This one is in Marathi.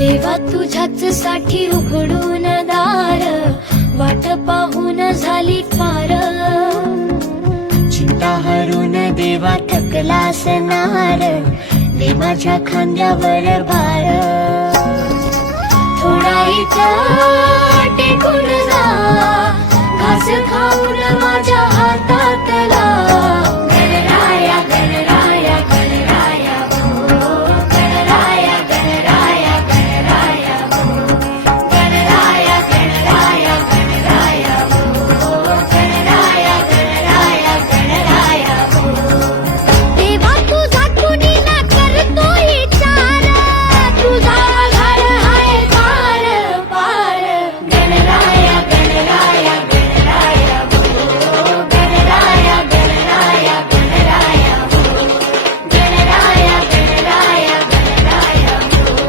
देवा तुझ्याच साठी उघडून दार, वाट पाहून झाली पार। चिंता हरून देवा थकला असणार, दे माझ्या खांद्यावर भार। थोडा इथं टेकून जा, घास खाऊन माझ्या